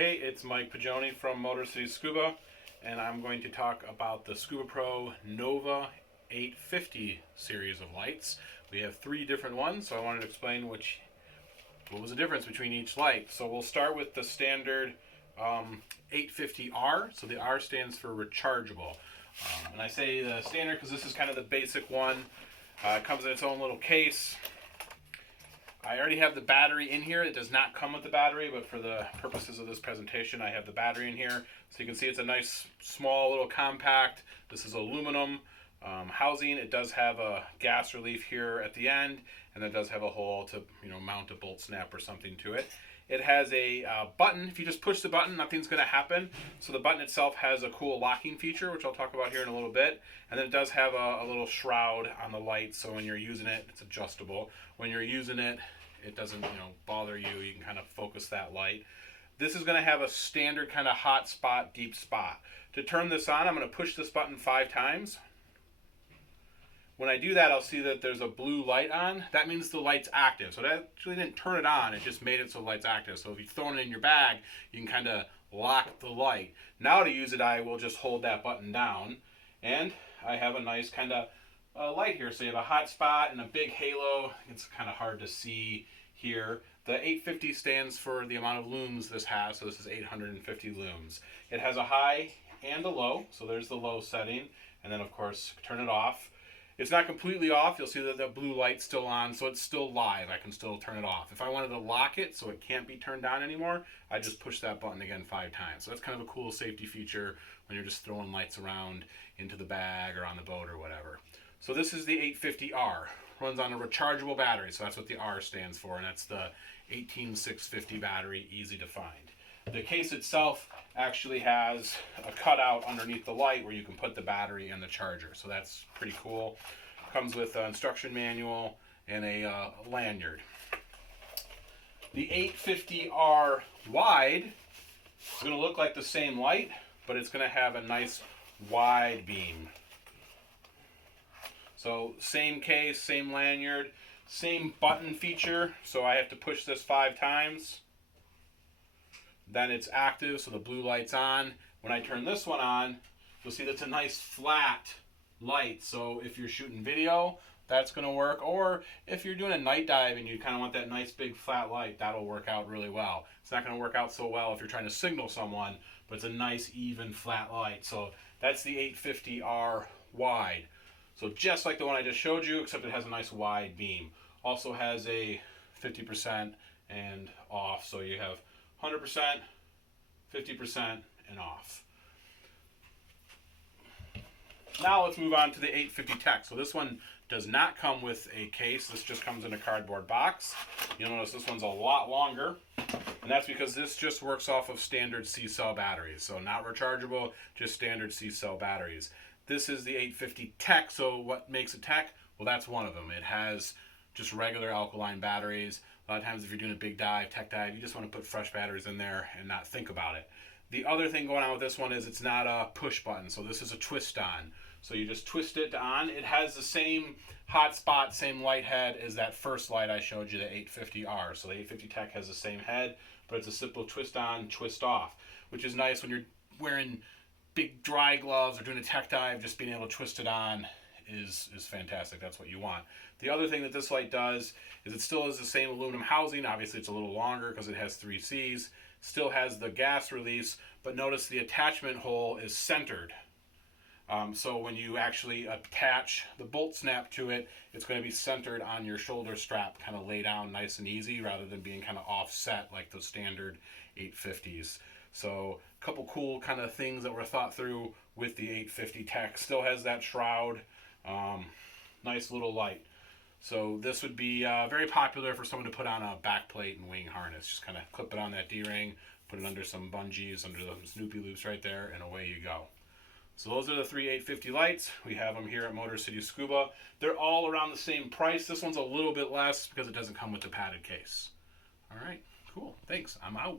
Hey, it's Mike Pagioni from Motor City Scuba, and I'm going to talk about the SCUBAPRO Nova 850 series of lights. We have three different ones, so I wanted to explain what was the difference between each light. So we'll start with the standard 850R. So the R stands for rechargeable. And I say the standard because this is kind of the basic one. It comes in its own little case. I already have the battery in here. It does not come with the battery, but for the purposes of this presentation, I have the battery in here. So you can see it's a nice, small, little compact. This is aluminum housing. It does have a gas relief here at the end, and it does have a hole to mount a bolt snap or something to it. It has a button. If you just push the button, nothing's going to happen. So the button itself has a cool locking feature, which I'll talk about here in a little bit. And then it does have a little shroud on the light, so when you're using it, it's adjustable. When you're using it, it doesn't bother you. You can kind of focus that light. This is going to have a standard kind of hot spot, deep spot. To turn this on, I'm going to push this button 5 times. When I do that, I'll see that there's a blue light on. That means the light's active. So that actually didn't turn it on. It just made it so the light's active. So if you've thrown it in your bag, you can kind of lock the light. Now to use it, I will just hold that button down. And I have a nice kind of light here. So you have a hot spot and a big halo. It's kind of hard to see here. The 850 stands for the amount of looms this has. So this is 850 looms. It has a high and a low. So there's the low setting. And then, of course, turn it off. It's not completely off. You'll see that the blue light's still on, so it's still live. I can still turn it off. If I wanted to lock it so it can't be turned on anymore, I just push that button again 5 times. So that's kind of a cool safety feature when you're just throwing lights around into the bag or on the boat or whatever. So this is the 850R. Runs on a rechargeable battery, so that's what the R stands for, and that's the 18650 battery, easy to find. The case itself actually has a cutout underneath the light where you can put the battery and the charger. So that's pretty cool. Comes with an instruction manual and a lanyard. The 850R wide is going to look like the same light, but it's going to have a nice wide beam. So same case, same lanyard, same button feature. So I have to push this 5 times. Then it's active, so the blue light's on. When I turn this one on, you'll see that's a nice flat light. So if you're shooting video, that's going to work. Or if you're doing a night dive and you kind of want that nice big flat light, that'll work out really well. It's not going to work out so well if you're trying to signal someone, but it's a nice even flat light. So that's the 850R wide. So just like the one I just showed you, except it has a nice wide beam. Also has a 50% and off, so you have 100%, 50%, and off. Now let's move on to the 850 Tech. So this one does not come with a case. This just comes in a cardboard box. You'll notice this one's a lot longer, and that's because this just works off of standard C-cell batteries. So not rechargeable, just standard C-cell batteries. This is the 850 Tech, so what makes it Tech? Well, that's one of them. It has just regular alkaline batteries. A lot of times if you're doing a big dive, tech dive, you just want to put fresh batteries in there and not think about it. The other thing going on with this one is it's not a push button, so this is a twist on. So you just twist it on. It has the same hot spot, same light head as that first light I showed you, the 850R. So the 850 Tech has the same head, but it's a simple twist on, twist off, which is nice when you're wearing big dry gloves or doing a tech dive. Just being able to twist it on is fantastic. That's what you want. The other thing that this light does is it still has the same aluminum housing. Obviously it's a little longer because it has 3 C's. Still has the gas release, but notice the attachment hole is centered. So when you actually attach the bolt snap to it, it's going to be centered on your shoulder strap, kind of lay down nice and easy rather than being kind of offset like the standard 850s. So a couple cool kind of things that were thought through with the 850 Tech. Still has that shroud. Nice little light. So this would be very popular for someone to put on a backplate and wing harness. Just kind of clip it on that D-ring, put it under some bungees, under the Snoopy loops right there, and away you go. So those are the 3 850 lights. We have them here at Motor City Scuba. They're all around the same price. This one's a little bit less because it doesn't come with the padded case. All right, cool. Thanks. I'm out.